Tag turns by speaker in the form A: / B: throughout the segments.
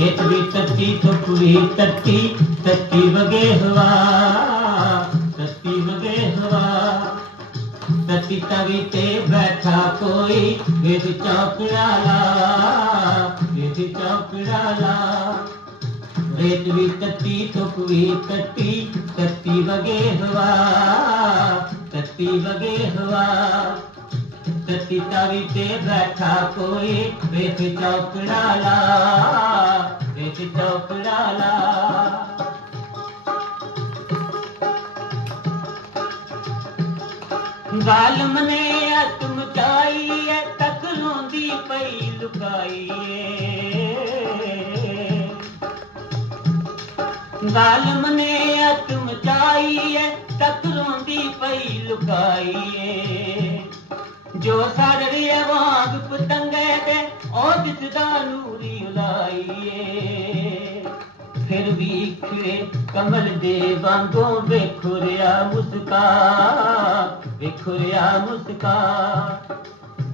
A: ਰੇਤ ਵੀ ਤੱਤੀ ਧੁੱਪ ਵੀ ਤੱਤੀ ਤੱਤੀ ਵਗੇ ਹਵਾ, ਤੱਤੀ ਵਗੇ ਹਵਾ। ਤੱਤੀ ਤਵੀ ਤੇ ਬੈਠਾ ਕੋਈ ਵੇਦ ਚੌਕੜਾਲਾ ਵੇਦ ਚੌਕੜਾਲਾ ਰੇਤ ਵੀ ਤੱਤੀ ਧੁੱਪ ਵੀ ਤੱਤੀ ਤੱਤੀ ਵਗੇ ਹਵਾ, ਤੱਤੀ ਵਗੇ ਹਵਾ। ਤੱਤੀ ਤਵੀ ਤੇ ਬੈਠਾ ਕੋਈ। ਵੇਖ ਚੌਕੜਾਲਾ ਵੇਖ ਚੌਕੜਾਲਾ ਜ਼ਾਲਮ ਨੇ ਅਤਮ ਚਾਈ ਐ ਤੱਕ ਰੋਂਦੀ ਪਈ ਲੁਕਾਈ ਏ ਜ਼ਾਲਮ ਨੇ ਅਤਮ ਚਾਈ ਐ ਤੱਕ ਰੋਂਦੀ ਪਈ ਲੁਕਾਈ ਏ ਜੋ ਸੜ ਵਾਂਗ ਪਤੰਗੇ ਤੇ ਉਹ ਦਿਸਦਾ ਨੂਰੀ ਉਲਾਈਏ। ਫਿਰ ਵੀ ਖੇ ਕਮਲ ਦੇ ਵਾਂਗੋਂ ਵੇਖੁਰਿਆ ਮੁਸਕਾ ਵੇਖੁਰਿਆ ਮੁਸਕਾ।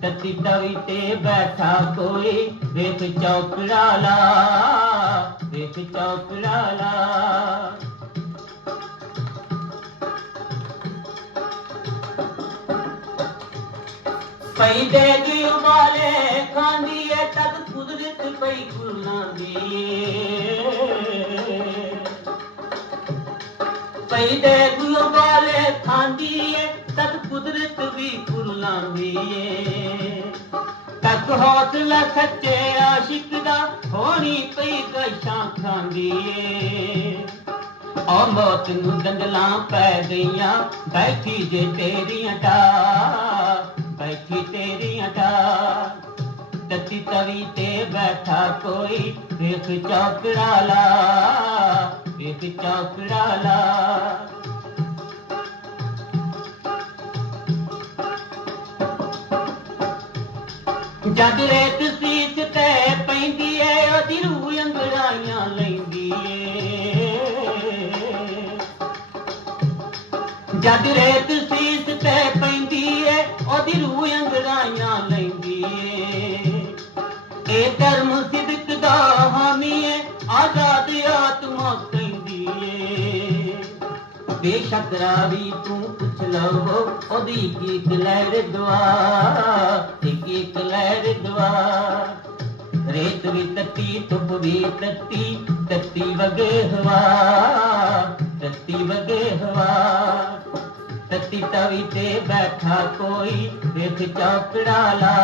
A: ਤਤੀ ਤਵੀ ਤੇ ਬੈਠਾ ਕੋਈ, ਵੇਖ ਚੌਕੜਾਲਾ ਵੇਖ ਚੌਕੜਾਲਾ ਪਈ ਦੇ ਉਬਾਲੇ, ਖਾਂਦੀ ਐ ਤਦ ਕੁਦਰਤ ਪਈ ਗੁਰਨਾ ਦੀ ਪਈ ਦੇ ਦੀ ਉਬਾਲੇ, ਖਾਂਦੀ ਐ ਤਦ ਕੁਦਰਤ ਵੀ ਗੁਰਲਾਂਦੀ ਏ। ਤੱਕ ਹੌਸਲਾ ਸੱਚੇ ਆਸ਼ਿਕ ਦਾ, ਹੋਣੀ ਪਈ ਗਸ਼ਾਂ ਖਾਂਦੀ ਏ। ਔ ਮੌਤ ਨੂੰ ਦੰਦਲਾਂ ਪੈ ਗਈਆਂ, ਬੈਠੀ ਜੇ ਤੇਰੀਆਂ ਡਾ ਤਤੀ ਤਵੀ ਤੇ ਬੈਠਾ ਕੋਈ, ਵੇਖ ਚੌਕੜਾਲਾ ਵੇਖ ਚੌਕੜਾਲਾ। ਜਦ ਰੇਤ ਸੀਸ ਤੇ ਪੈਂਦੀ ਏ, ਉਹਦੀ ਰੂਹ ਅੰਗੜਾਈਆਂ ਲੈਂਦੀ ਏ। ਜਦ ਰੇਤ ਸੀਸ ਤੇ ਪੈਂਦੀ ਏ, ਉਹਦੀ ਰੂਹ ਇਹ ਧਰਮ ਸਿਦਕ ਦਾ ਹਾਮੀ ਏ, ਆਜ਼ਾਦ ਆਤਮਾ ਕਹਿੰਦੀ ਏ। ਬੇਸ਼ੱਕ ਰਾਵੀ ਤੂੰ ਪੁੱਛ ਲਵੋ ਉਹਦੀ ਕੀ ਕਲੈਰ ਦੁਆ ਕੀ ਕਲੈਰ ਦੁਆ। ਰੇਤ ਵੀ ਤੱਤੀ, ਧੁੱਪ ਵੀ ਤੱਤੀ ਤੱਤੀ ਵਗੇ ਹਵਾ, ਤੱਤੀ ਵਗੇ ਹਵਾ। ਤੱਤੀ ਤਵੀ ਤੇ ਬੈਠਾ ਕੋਈ, ਵੇਖ ਚੌਕੜਾਲਾ